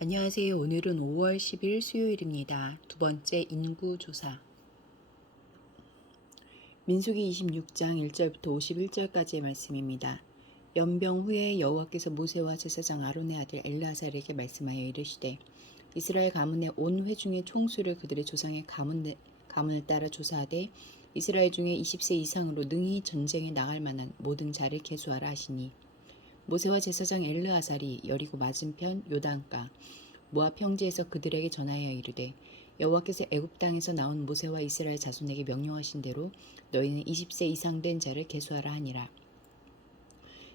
안녕하세요. 오늘은 5월 10일 수요일입니다. 두 번째 인구 조사. 민수기 26장 1절부터 51절까지의 말씀입니다. 연병 후에 여호와께서 모세와 제사장 아론의 아들 엘라살에게 말씀하여 이르시되 이스라엘 가문의 온 회중의 총수를 그들의 조상의 가문, 가문을 따라 조사하되 이스라엘 중에 20세 이상으로 능히 전쟁에 나갈 만한 모든 자를 계수하라 하시니 모세와 제사장 엘르아살이 여리고 맞은편 요단가 모압 평지에서 그들에게 전하여 이르되 여호와께서 애굽 땅에서 나온 모세와 이스라엘 자손에게 명령하신 대로 너희는 20세 이상 된 자를 계수하라 하니라.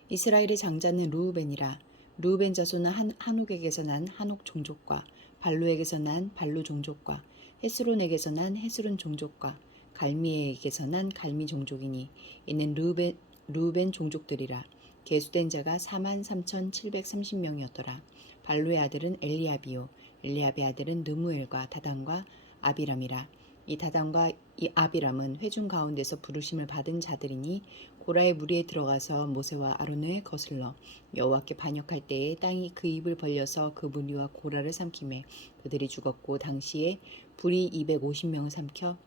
이스라엘의 장자는 루우벤이라. 루우벤 자손은 한, 한옥에게서 난 한옥 종족과 발루에게서 난 발루 종족과 헤스론에게서 난 헤스론 종족과 갈미에게서 난 갈미 종족이니 이는 루벤, 루벤 종족들이라 계수된 자가 4만 3,730명이었더라. 발루의 아들은 엘리아비요. 엘리압의 아들은 느무엘과 다단과 아비람이라. 이 다단과 이 아비람은 회중 가운데서 부르심을 받은 자들이니 고라의 무리에 들어가서 모세와 아론을 거슬러 여호와께 반역할 때에 땅이 그 입을 벌려서 그 무리와 고라를 삼키매 그들이 죽었고 당시에 불이 250명을 삼켜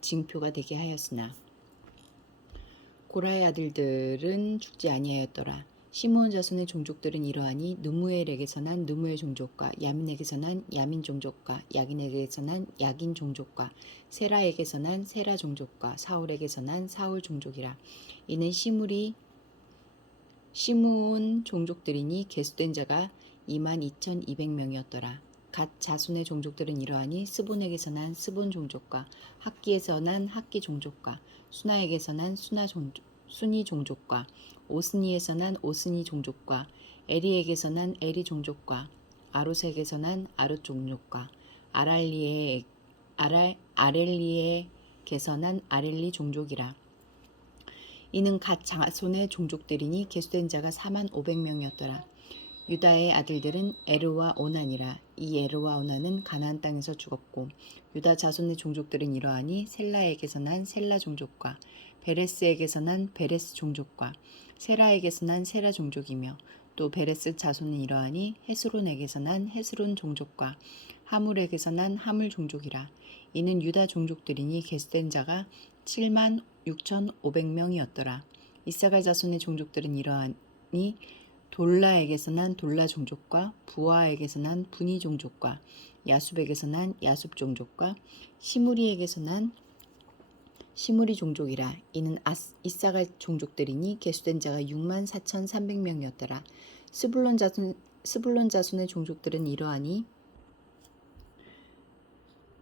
징표가 되게 하였으나 고라의 아들들은 죽지 아니하였더라. 시므온 자손의 종족들은 이러하니 누무엘에게서 난 누무엘 종족과 야민에게서 난 야민 종족과 야긴에게서 난 야긴 종족과 세라에게서 난 세라 종족과 사울에게서 난 사울 종족이라. 이는 시물이 시므온 종족들이니 계수된 자가 2만 2,200명이었더라. 갓 자손의 종족들은 이러하니 스본에게서 난 스본 종족과 학기에서 난 학기 종족과 수나에게서 난 수나 종족, 순이 종족과 오스니에서 난 오스니 종족과 에리에게서 난 에리 종족과 아롯에게서 난 아롯 종족과 아랄리에 아랄 아렐리에게서 난 아렐리 종족이라 이는 갓 자손의 종족들이니 계수된 자가 4만 500명이었더라. 유다의 아들들은 에르와 오난이라 이 에르와 오난은 가나안 땅에서 죽었고 유다 자손의 종족들은 이러하니 셀라에게서 난 셀라 종족과 베레스에게서 난 베레스 종족과 세라에게서 난 세라 종족이며 또 베레스 자손은 이러하니 헤스론에게서 난 헤스론 종족과 하물에게서 난 하물 종족이라. 이는 유다 종족들이니 계수된 자가 7만 6,500명이었더라. 이사갈 자손의 종족들은 이러하니 돌라에게서 난 돌라 종족과 부하에게서 난 분이 종족과 야숲에게서 난 야숲 종족과 시무리에게서 난 시무리 종족이라 이는 이사갈 종족들이니 계수된 자가 6만 4,300명이었더라. 스불론 자손 스불론 자손의 종족들은 이러하니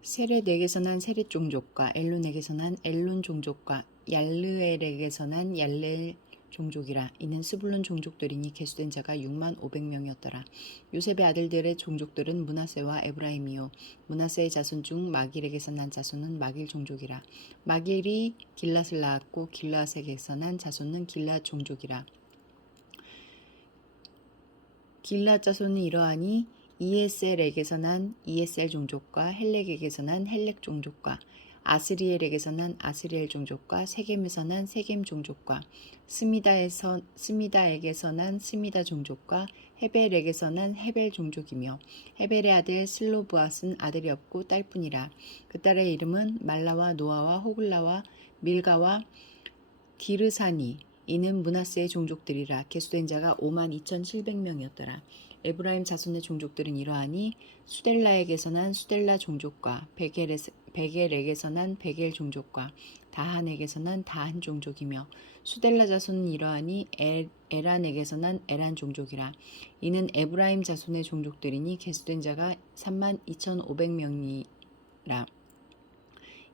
세렛에게서 난 세렛 종족과 엘론에게서 난 엘론 종족과 얄르엘에게서 난 얄렐 종족이라 이는 스불론 종족들이니 계수된 자가 6만 500명이었더라. 요셉의 아들들의 종족들은 문하세와 에브라임이요 문하세의 자손 중 마길에게서 난 자손은 마길 종족이라. 마길이 길랏을 낳았고 길랏에게서 난 자손은 길랏 종족이라. 길랏 자손은 이러하니 이에셀에게서 난 이에셀 종족과 헬렉에게서 난 헬렉 종족과 아스리엘에게서 난 아스리엘 종족과 세겜에서 난 세겜 종족과 스미다에서 스미다에게서 난 스미다 종족과 헤벨에게서 난 헤벨 종족이며 헤벨의 아들 슬로브앗은 아들이 없고 딸뿐이라. 그 딸의 이름은 말라와 노아와 호글라와 밀가와 디르사니. 이는 문하세의 종족들이라. 계수된 자가 5만 2,700명이었더라. 에브라임 자손의 종족들은 이러하니 수델라에게서 난 수델라 종족과 베겔에서, 베겔에게서 난 베겔 종족과 다한에게서 난 다한 종족이며 수델라 자손은 이러하니 에, 에란에게서 난 에란 종족이라 이는 에브라임 자손의 종족들이니 계수된 자가 3만 2,500명이라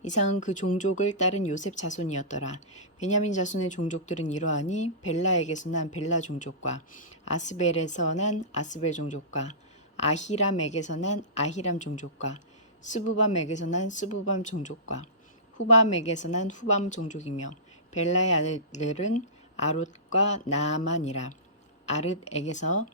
이상은 그 종족을 따른 요셉 자손이었더라. 베냐민 자손의 종족들은 이러하니 벨라에게서 난 벨라 종족과 아스벨에서 난 아스벨 종족과 아히람에게서 난 아히람 종족과 스부밤에게서 난 스부밤 종족과 후밤에게서 난 후밤 종족이며 벨라의 아들들은 아롯과 나아만이라. 아르에게서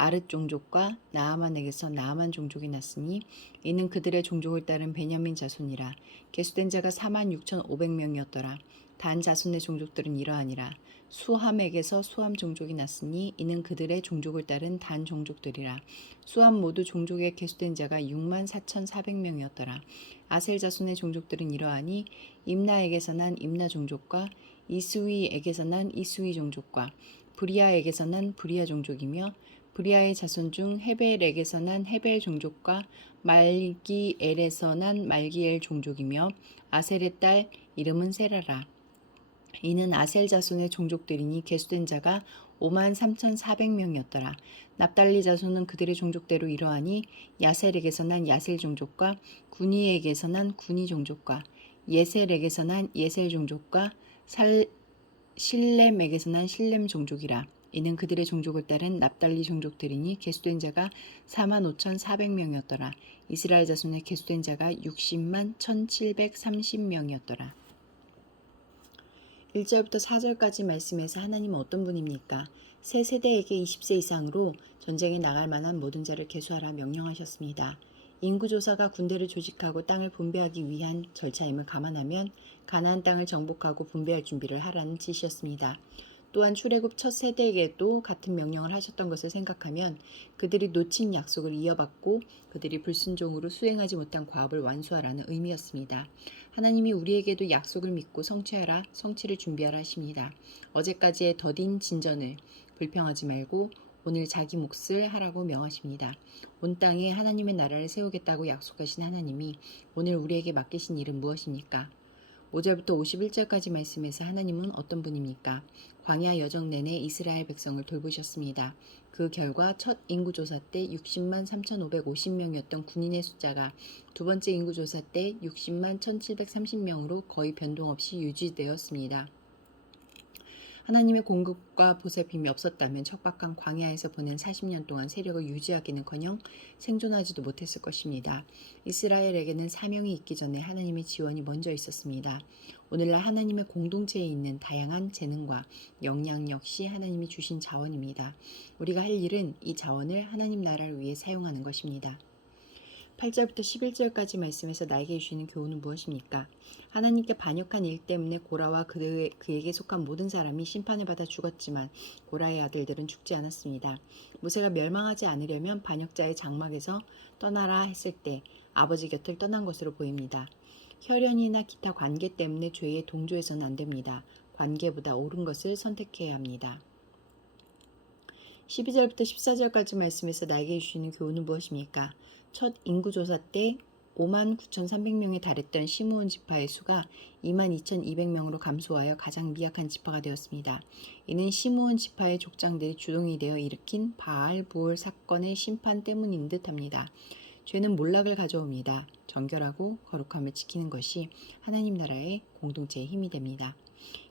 아르 종족과 나아만에게서 나아만 종족이 났으니 이는 그들의 종족을 따른 베냐민 자손이라 계수된 자가 4만 6천 5백 명이었더라 단 자손의 종족들은 이러하니라. 수함에게서 수함 종족이 났으니 이는 그들의 종족을 따른 단 종족들이라. 수함 모두 종족에 계수된 자가 6만 4,400명이었더라. 아셀 자손의 종족들은 이러하니 임나에게서 난 임나 종족과 이스위에게서 난 이스위 종족과 브리아에게서 난 브리아 종족이며 브리아의 자손 중 헤벨에게서 난 헤벨 종족과 말기엘에서 난 말기엘 종족이며 아셀의 딸 이름은 세라라. 이는 아셀 자손의 종족들이니 계수된 자가 5만 3,400명이었더라. 납달리 자손은 그들의 종족대로 이러하니 야셀에게서 난 야셀 종족과 구니에게서 난 구니 종족과 예셀에게서 난 예셀 종족과 살 실렘에게서 난 실렘 종족이라. 이는 그들의 종족을 따른 납달리 종족들이니 계수된 자가 4만 5,400명이었더라. 이스라엘 자손의 계수된 자가 60만 1,730명이었더라. 1절부터 4절까지 말씀에서 하나님은 어떤 분입니까? 새 세대에게 20세 이상으로 전쟁에 나갈 만한 모든 자를 계수하라 명령하셨습니다. 인구조사가 군대를 조직하고 땅을 분배하기 위한 절차임을 감안하면 가나안 땅을 정복하고 분배할 준비를 하라는 지시였습니다. 또한 출애굽 첫 세대에게도 같은 명령을 하셨던 것을 생각하면 그들이 놓친 약속을 이어받고 그들이 불순종으로 수행하지 못한 과업을 완수하라는 의미였습니다. 하나님이 우리에게도 약속을 믿고 성취하라, 성취를 준비하라 하십니다. 어제까지의 더딘 진전을 불평하지 말고 오늘 자기 몫을 하라고 명하십니다. 온 땅에 하나님의 나라를 세우겠다고 약속하신 하나님이 오늘 우리에게 맡기신 일은 무엇입니까? 5절부터 51절까지 말씀에서 하나님은 어떤 분입니까? 광야 여정 내내 이스라엘 백성을 돌보셨습니다. 그 결과 첫 인구조사 때 60만 3,550명이었던 군인의 숫자가 두 번째 인구조사 때 60만 1,730명으로 거의 변동 없이 유지되었습니다. 하나님의 공급과 보살핌이 없었다면 척박한 광야에서 보낸 40년 동안 세력을 유지하기는커녕 생존하지도 못했을 것입니다. 이스라엘에게는 사명이 있기 전에 하나님의 지원이 먼저 있었습니다. 오늘날 하나님의 공동체에 있는 다양한 재능과 역량 역시 하나님이 주신 자원입니다. 우리가 할 일은 이 자원을 하나님 나라를 위해 사용하는 것입니다. 8절부터 11절까지 말씀에서 나에게 주시는 교훈은 무엇입니까? 하나님께 반역한 일 때문에 고라와 그, 그에게 속한 모든 사람이 심판을 받아 죽었지만 고라의 아들들은 죽지 않았습니다. 모세가 멸망하지 않으려면 반역자의 장막에서 떠나라 했을 때 아버지 곁을 떠난 것으로 보입니다. 혈연이나 기타 관계 때문에 죄에 동조해서는 안 됩니다. 관계보다 옳은 것을 선택해야 합니다. 12절부터 14절까지 말씀에서 나에게 주시는 교훈은 무엇입니까? 첫 인구조사 때 5만 9,300명에 달했던 시므온 지파의 수가 2만 2,200명으로 감소하여 가장 미약한 지파가 되었습니다. 이는 시므온 지파의 족장들이 주동이 되어 일으킨 바알 부올 사건의 심판 때문인 듯합니다. 죄는 몰락을 가져옵니다. 정결하고 거룩함을 지키는 것이 하나님 나라의 공동체의 힘이 됩니다.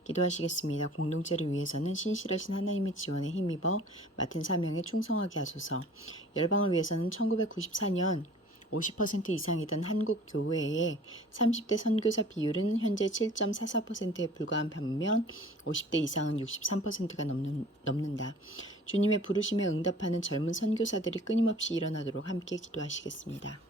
기도하시겠습니다. 공동체를 위해서는 신실하신 하나님의 지원에 힘입어 맡은 사명에 충성하게 하소서. 열방을 위해서는 1994년 50% 이상이던 한국 교회의 30대 선교사 비율은 현재 7.44%에 불과한 반면 50대 이상은 63%가 넘는, 넘는다. 주님의 부르심에 응답하는 젊은 선교사들이 끊임없이 일어나도록 함께 기도하시겠습니다.